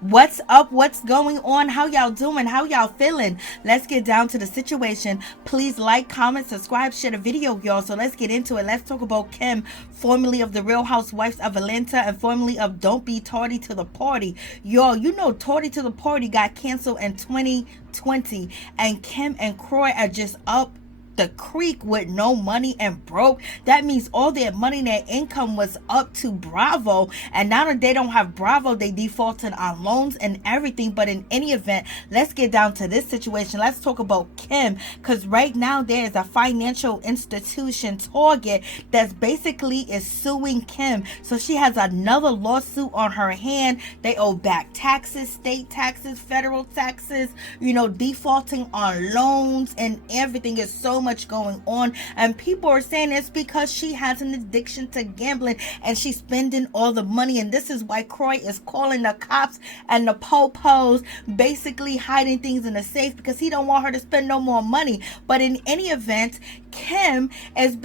What's up? What's going on? How y'all doing? How y'all feeling? Let's get down to the situation. Please like, comment, subscribe, share the video, y'all. So let's get into it. Let's talk about Kim, formerly of the Real Housewives of Atlanta and formerly of Don't Be Tardy to the Party. Y'all, you know Tardy to the Party got canceled in 2020 and Kim and Kroy are just up the creek with no money and broke. That means all their money, their income was up to Bravo. And now that they don't have Bravo, they defaulted on loans and everything. But in any event, let's get down to this situation. Let's talk about Kim. Because right now there is a financial institution, Target, that's basically is suing Kim. So she has another lawsuit on her hand. They owe back taxes, state taxes, federal taxes, defaulting on loans and everything. Is so much going on, and people are saying it's because she has an addiction to gambling and she's spending all the money. And this is why Kroy is calling the cops and the po-pos, basically hiding things in the safe because he don't want her to spend no more money. But in any event, Kim is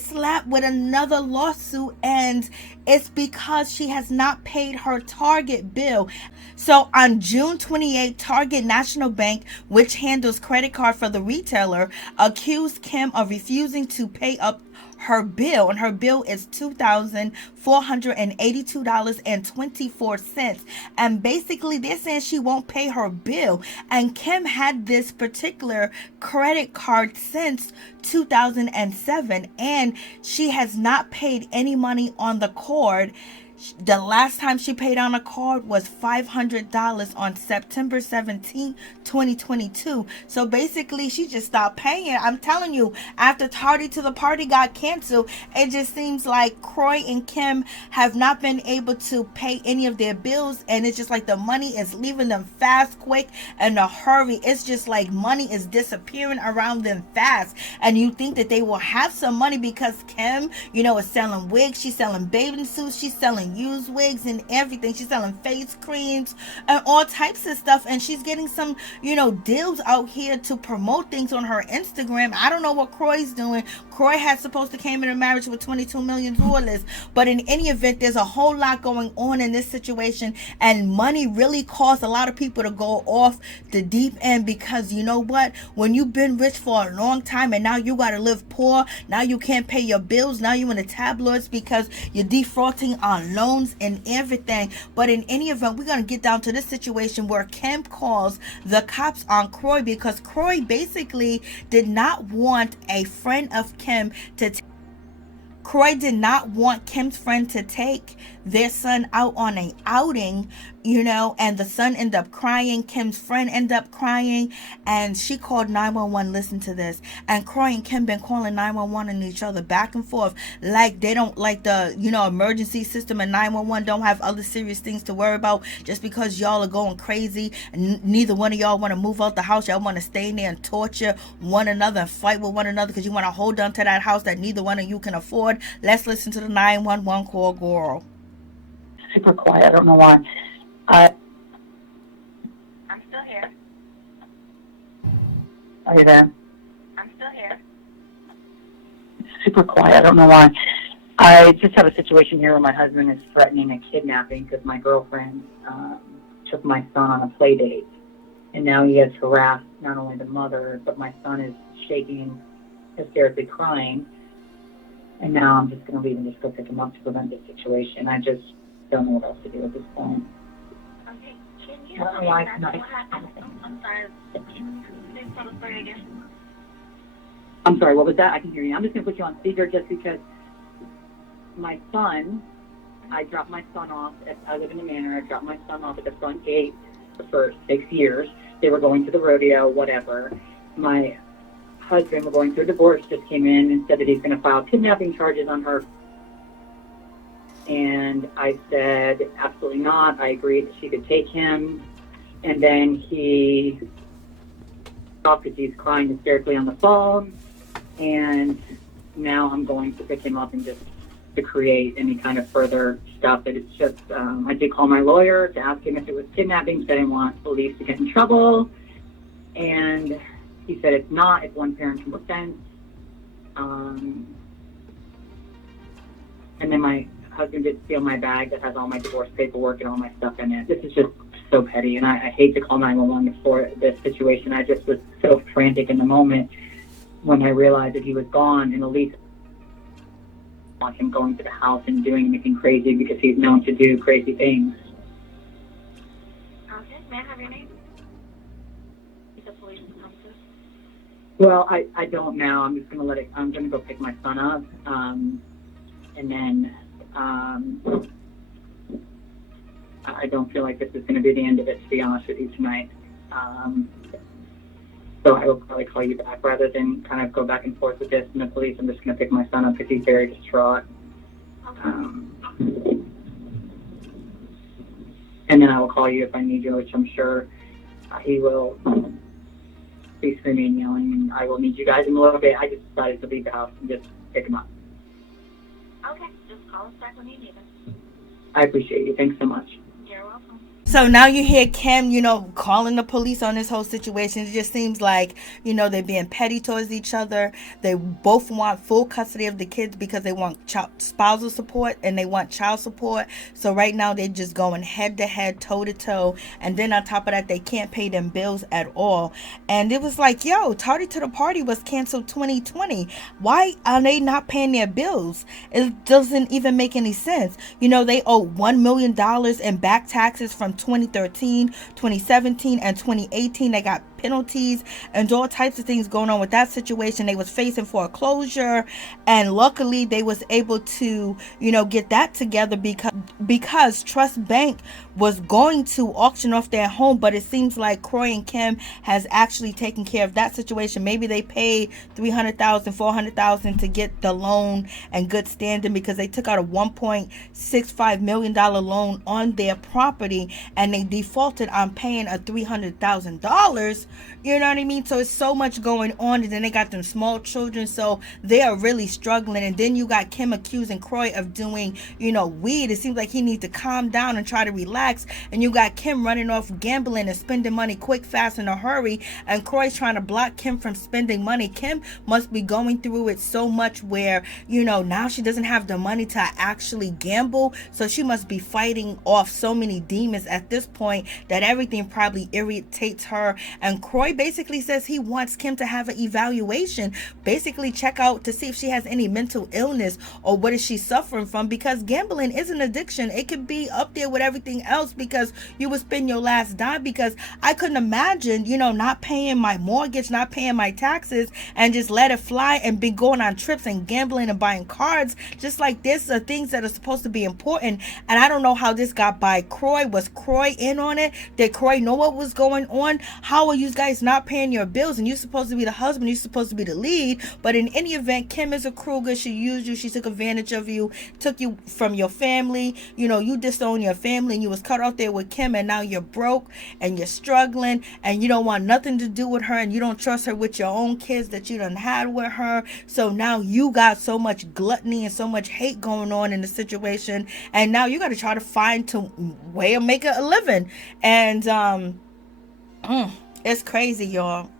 slapped with another lawsuit, and it's because she has not paid her Target bill. So on June 28th, Target National Bank, which handles credit card for the retailer, accused Kim of refusing to pay up her bill, and her bill is $2,482.24. And basically they're saying she won't pay her bill, and Kim had this particular credit card since 2007 and she has not paid any money on the card. The last time she paid on a card was $500 on September 17th, 2022. So basically, she just stopped paying. I'm telling you, after Tardy to the Party got canceled, it just seems like Kroy and Kim have not been able to pay any of their bills. And it's just like the money is leaving them fast, quick, in a hurry. It's just like money is disappearing around them fast. And you think that they will have some money because Kim, is selling wigs. She's selling bathing suits. She's selling used wigs and everything. She's selling face creams and all types of stuff, and she's getting some deals out here to promote things on her Instagram. I don't know what Kroy's doing. Kroy had supposed to came in a marriage with $22 million, but in any event, there's a whole lot going on in this situation, and money really caused a lot of people to go off the deep end. Because you know what, when you've been rich for a long time and now you got to live poor, now you can't pay your bills, now you're in the tabloids because you're defaulting on loans and everything. But in any event, we're going to get down to this situation where Kim calls the cops on Kroy because Kroy basically did not want a friend of Kim to Kroy did not want Kim's friend to take their son out on an outing, and the son ended up crying. Kim's friend ended up crying, and she called 911. Listen to this. And Kroy and Kim been calling 911 on each other back and forth, like they don't like the, emergency system, and 911 don't have other serious things to worry about just because y'all are going crazy. And neither one of y'all want to move out the house. Y'all want to stay in there and torture one another and fight with one another because you want to hold on to that house that neither one of you can afford. Let's listen to the 911 call, girl. Super quiet. I don't know why. I'm still here. Are you there? I'm still here. Super quiet. I don't know why. I just have a situation here where my husband is threatening a kidnapping because my girlfriend took my son on a play date. And now he has harassed not only the mother, but my son is shaking, hysterically crying. And now I'm just going to leave and just go pick him up to prevent this situation. I just don't know what else to do at this point. Okay, can you tell me exactly what happened? I'm sorry. Please tell the story again. I'm sorry, what was that? I can hear you. I'm just going to put you on speaker just because my son, I dropped my son off. I live in the manor. I dropped my son off at the front gate for 6 years. They were going to the rodeo, whatever. My husband, we're going through a divorce, just came in and said that he's going to file kidnapping charges on her. And I said, absolutely not. I agreed that she could take him. And then he stopped because he's crying hysterically on the phone. And now I'm going to pick him up and just to create any kind of further stuff. That it's just, I did call my lawyer to ask him if it was kidnapping because I didn't want police to get in trouble. And he said it's not, it's one parent from offense. And then my husband did steal my bag that has all my divorce paperwork and all my stuff in it. This is just so petty, and I hate to call 911 for this situation. I just was so frantic in the moment when I realized that he was gone, and at least want him going to the house and doing anything crazy because he's known to do crazy things. Okay, may I have your name? The police come to. Well, I don't now. I'm just gonna I'm gonna go pick my son up, and then I don't feel like this is gonna be the end of it, to be honest with you tonight. So I will probably call you back rather than kind of go back and forth with this and the police. I'm just gonna pick my son up because he's very distraught. And then I will call you if I need you, which I'm sure he will be screaming and yelling, and I will need you guys in a little bit. I just decided to leave the house and just pick him up. Okay, just call us back when you need us. I appreciate you. Thanks so much. You're welcome. So now you hear Kim, calling the police on this whole situation. It just seems like, they're being petty towards each other. They both want full custody of the kids because they want spousal support and they want child support. So right now they're just going head to head, toe to toe. And then on top of that, they can't pay them bills at all. And it was like, Tardy to the Party was canceled 2020. Why are they not paying their bills? It doesn't even make any sense. They owe $1 million in back taxes from 2013, 2017, and 2018. They got penalties and all types of things going on with that situation. They was facing foreclosure, and luckily they was able to get that together because Trust Bank was going to auction off their home, but it seems like Kroy and Kim has actually taken care of that situation. Maybe they paid $300,000, $400,000 to get the loan and good standing because they took out a $1.65 million loan on their property and they defaulted on paying a $300,000. You know what I mean? So it's so much going on, and then they got them small children, so they are really struggling. And then you got Kim accusing Kroy of doing weed. It seems like he needs to calm down and try to relax. And you got Kim running off gambling and spending money quick, fast, in a hurry, and Kroy's trying to block Kim from spending money. Kim must be going through it so much where now she doesn't have the money to actually gamble, so she must be fighting off so many demons at this point that everything probably irritates her. And Kroy basically says he wants Kim to have an evaluation, basically check out to see if she has any mental illness or what is she suffering from, because gambling is an addiction. It could be up there with everything else because you would spend your last dime. Because I couldn't imagine not paying my mortgage, not paying my taxes, and just let it fly and be going on trips and gambling and buying cards. Just like this are things that are supposed to be important, and I don't know how this got by Kroy. Was Kroy in on it? Did Kroy know what was going on? How are you guys not paying your bills? And you're supposed to be the husband, you're supposed to be the lead, but in any event, Kim is a Kruger. She used you, she took advantage of you, took you from your family. You disowned your family and you was cut out there with Kim, and now you're broke and you're struggling and you don't want nothing to do with her, and you don't trust her with your own kids that you done had with her. So now you got so much gluttony and so much hate going on in the situation, and now you got to try to find a way of making a living. And it's crazy, y'all.